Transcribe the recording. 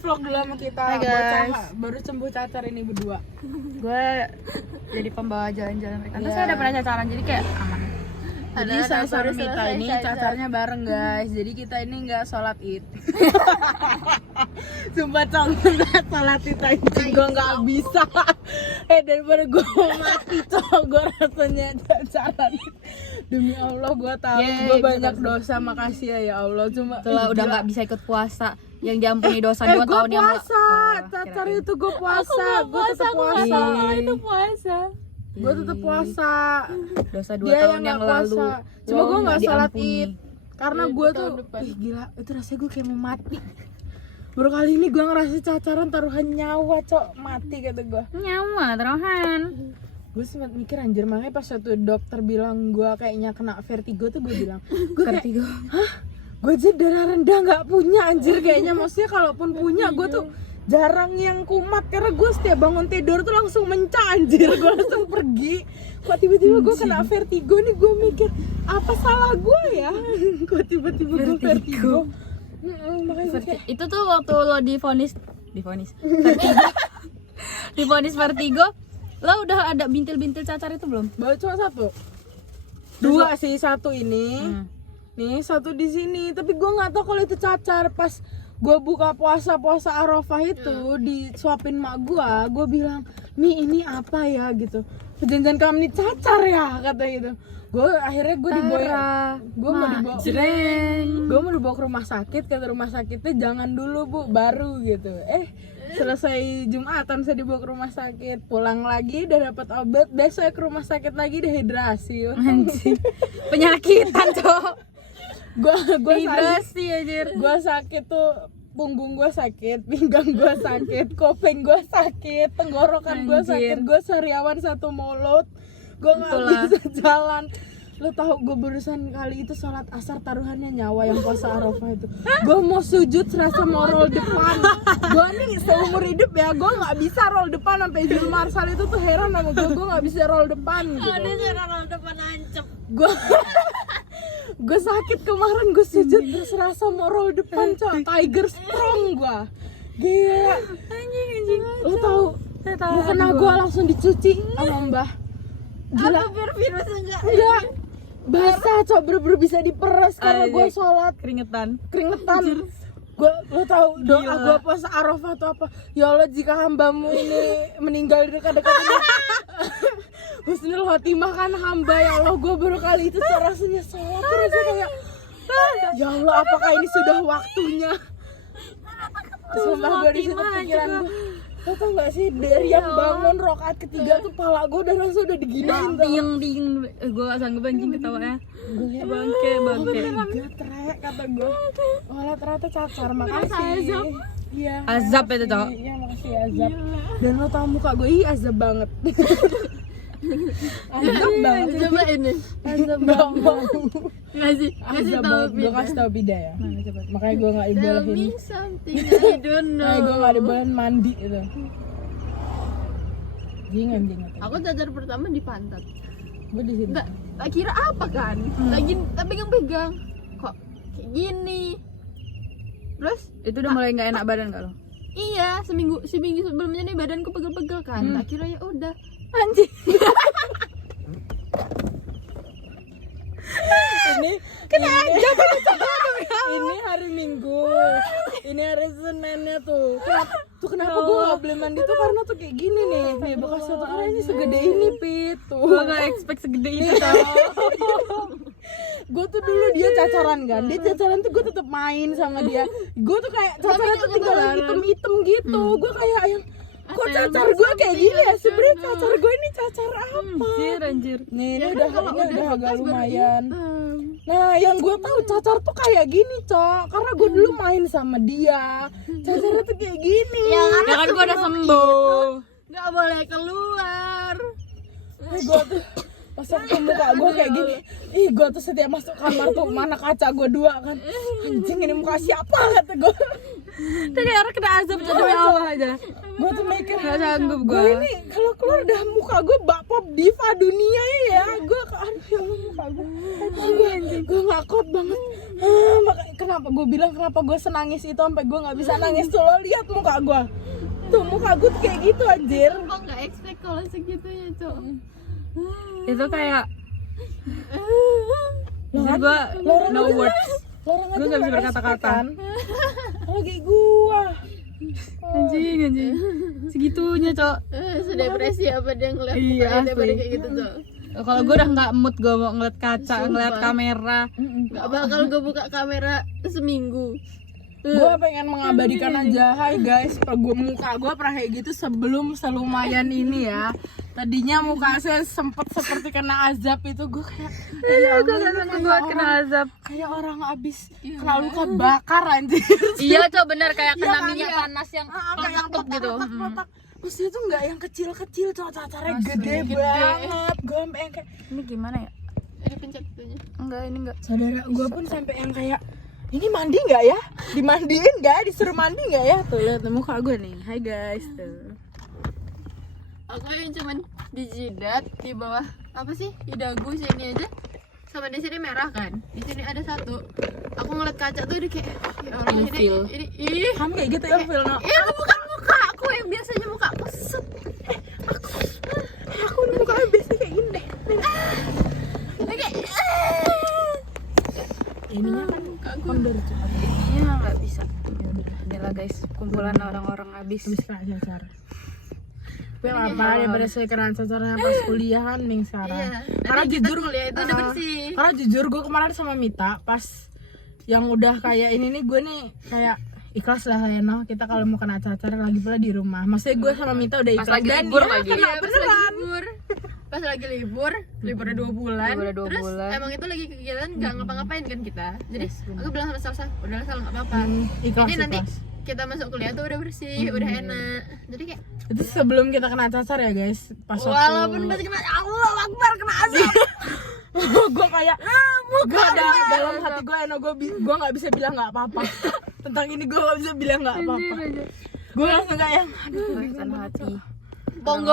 Vlog dulu sama kita. Hai guys, baru sembuh cacar ini berdua. gue jadi pembawa jalan-jalan mereka. Terus saya udah pernah cacaran jadi kayak aman. Jadi saya sama Mita ini cacarnya bareng guys. Jadi kita ini nggak sholat id. Sumpah cong, nggak sholat id aja gue nggak bisa. Daripada gue mati cong, gue rasanya cacaran. Demi Allah gue tahu gue banyak dosa, makasih ya Allah. Cuma Setelah udah nggak bisa ikut puasa, yang diampuni dosa 2 tahun yang puasa. Cacar itu gue puasa, gue tetap puasa. itu puasa. Gue tetap puasa. Dosa 2 Dia tahun yang lalu. Cuma gue nggak sholat diampuni. id karena gue tuh gila, itu rasanya gue kayak mau mati. Baru kali ini gue ngerasa cacaran taruhan nyawa cok, mati kata gue. Nyawa taruhan. Gue sempat mikir anjir, makanya pas suatu dokter bilang gue kayaknya kena vertigo tuh gue bilang gue kayak, Vertigo. hah? Gue aja darah rendah nggak punya anjir kayaknya, maksudnya kalaupun punya gue tuh jarang yang kumat karena gue setiap bangun tidur tuh langsung mencah anjir, gue langsung pergi. Kok tiba-tiba gue kena vertigo nih, gue mikir apa salah gue ya? Kok tiba-tiba gue vertigo? Makanya gue kayak, Itu tuh waktu lo divonis vertigo. Divonis vertigo, lo udah ada bintil-bintil cacar itu belum? baru cuma satu, dua sih, satu ini. Nih satu di sini, tapi gue nggak tahu kalau itu cacar. Pas gue buka puasa Arafah itu disuapin mak gue bilang, "Mi, ini apa ya?" gitu. "Jangan kamu nih cacar ya," kata gitu. Akhirnya gue dibawa, gue mau dibawa ke rumah sakit. Kata rumah sakitnya jangan dulu bu, baru gitu. Selesai Jumatan saya dibawa ke rumah sakit, pulang lagi udah dapat obat, besok ke rumah sakit lagi dehidrasi. Anjing. Penyakitan, Cok. gue Dehidrasi anjir. gue sakit tuh, punggung gue sakit, pinggang gue sakit, kopeng gue sakit, tenggorokan gue sakit, gue sariawan satu mulut, gue nggak bisa jalan. Lo tahu gue barusan kali itu sholat asar taruhannya nyawa yang puasa Arafah itu, gue mau sujud serasa mau roll depan. Gue nih seumur hidup ya gue nggak bisa roll depan, sampai Jul Marsal itu tuh heran sama gue nggak bisa roll depan gitu. roll depan ancep. Gue sakit kemarin, gue sujud terus rasa mau roll depan cok, tiger strong gue, gila. Anjing. Lo tau mukena gue langsung dicuci sama mbah, gila. Apa biar virus enggak Basah cok, bener-bener bisa diperes karena gue sholat keringetan. Lo tau doa gue puasa Arafah tuh apa? Ya Allah, jika hambamu ini meninggal di dekat-dekat ini, husnul khotimah kan hamba, ya Allah. Gue baru kali itu rasanya sholat terus kayak, ya Allah, apakah ini sudah waktunya? Sumpah gue di situ pikiran gue, lo tau gak sih, dari yang bangun rokaat ketiga tuh pala gue udah langsung udah diginiin tuh. Ding. Gue gak sanggup anjing ketawanya. Bangke. Trek kata gue. Walah ternyata cacar, makasih. Iya. Azab itu cok. Iya, makasih azab. Dan lo tau muka gue, azab banget. Azab banget. Coba ini. Azab banget. Ngasih Azab banget. Gue kasih tau Bida ya. Makanya gue gak dibolehin. something I don't Makanya gue gak dibolehin mandi itu. Jingan. Aku cacar pertama di pantat. Gue di sini. Enggak, tak kira apa kan? Lagi tak pegang-pegang. Kok kayak gini. Terus Itu udah mulai gak enak badan gak lo? iya, seminggu sebelumnya nih badanku pegel-pegel kan. Tak kira ya udah. Anjing. Ini hari Minggu, ini hari Seninnya tuh. Kenapa gue gak boleh mandi tuh, karena tuh kayak gini nih, kayak bekasnya tuh karena ini segede ini Pit tuh. Gue gak expect segede itu tau. Gue tuh dulu dia cacaran kan, dia cacaran tuh gue tetep main sama dia. Gue tuh kayak cacaran tuh tinggal hitam-hitam gitu. Gue kayak yang, kok cacar gue kayak gini ya? Sebenernya cacar gue ini cacar apa? Anjir. Nih ini udah agak lumayan. Nah yang gue tahu cacar tuh kayak gini cok, karena gue dulu main sama dia. Cacarnya tuh kayak gini. Ya kan gue udah sembuh. Enggak boleh keluar. Pas waktu muka gue kayak gini, ih gue tuh setiap masuk kamar tuh mana kaca gue 2 kan, anjing ini muka siapa kata gue. Tuh kayak orang kena azab dari awal aja. Gue tuh mikir Gak sanggup gue. gue ini kalau keluar dah muka gue bakpop diva dunia ya. Gue aduh ya Allah, muka gue nggak kuat banget. Makanya kenapa gue bilang kenapa gue senangis itu sampai gue nggak bisa nangis tuh, lo lihat muka gue. Tuh muka gue tuh kayak gitu anjir. Kok nggak expect kalau segitunya, Cok? Itu kayak jujur gue no words. Gue nggak bisa berkata-kata. Kalau kayak gue. Anjing. Segitunya, Cok. Sedepresi apa dia ngeliat Iya, mukanya daripada asli. kayak gitu, Cok. Kalau gue udah nggak mood gue mau ngeliat kaca, ngeliat kamera. Gak bakal gue buka kamera seminggu. Gue pengen mengabadikan aja, hai guys, muka gue pernah kayak gitu sebelum selumayan ini ya. Tadinya muka saya sempet seperti kena azab itu, gue kayak ya Gue Allah, gak ini sanggup kayak buat kena orang- azab. kayak orang abis kena luka bakar anjir. Iya, Cok, bener kayak Iya kena kan, minyak iya. panas yang Kayak yang meletup gitu. kotak-kotak. Maksudnya tuh nggak yang kecil-kecil, cacarnya Asli, gede banget. Gue sampai yang kayak Ini gimana ya? Ada pencet itunya. Enggak, ini enggak. saudara gue pun sampai yang kayak ini mandi nggak ya? Dimandiin nggak? Disuruh mandi nggak ya? Tuh lihat muka gue nih, hai guys tuh. Aku yang cuman di jidat di bawah apa sih di dagu sini aja, sama di sini merah kan, di sini ada 1. Aku ngeliat kaca tuh udah kayak ya Allah, Ilfil. ini ih, Kamu kayak gitu ya, Phil? No? itu bukan muka aku yang biasanya muka aku set. Aku nih mukanya biasa kayak gini deh. Oke. Ininya kan kondor cepat. Ini nggak bisa. Ya udah, inilah guys, kumpulan orang-orang abis. Habis kena cacar. Gue apa daripada saya kena cacarnya pas kuliahan nih sekarang. Iya. Karena Nanti jujur kita kuliah itu udah bersih. Karena jujur gue kemarin sama Mita pas yang udah kayak ini nih gue nih kayak ikhlas lah ya noh, kita kalau mau kena cacar lagi pula di rumah. Maksudnya gue sama Mita udah Pas ikhlas lagi dan libur dia lagi. kena Iya, pas lagi beneran. libur. Pas lagi liburnya 2 bulan. Liburnya 2 Terus bulan. emang itu lagi kegiatan nggak ngapa-ngapain kan kita. Jadi Yes, bener. aku bilang sama Salsa, udahlah Sal nggak apa-apa. Ikhlas, Jadi nanti ikhlas. kita masuk kuliah tuh udah bersih, udah enak. Jadi kayak Itu sebelum kita kena cacar ya guys. Pas walaupun masih kena Allah Akbar kena azab. gue kayak gue dalam hati gue Eno gue nggak bisa bilang nggak apa-apa tentang ini, gue nggak bisa bilang nggak apa-apa. Gue langsung kayak aduh Tanah hati. Bonggo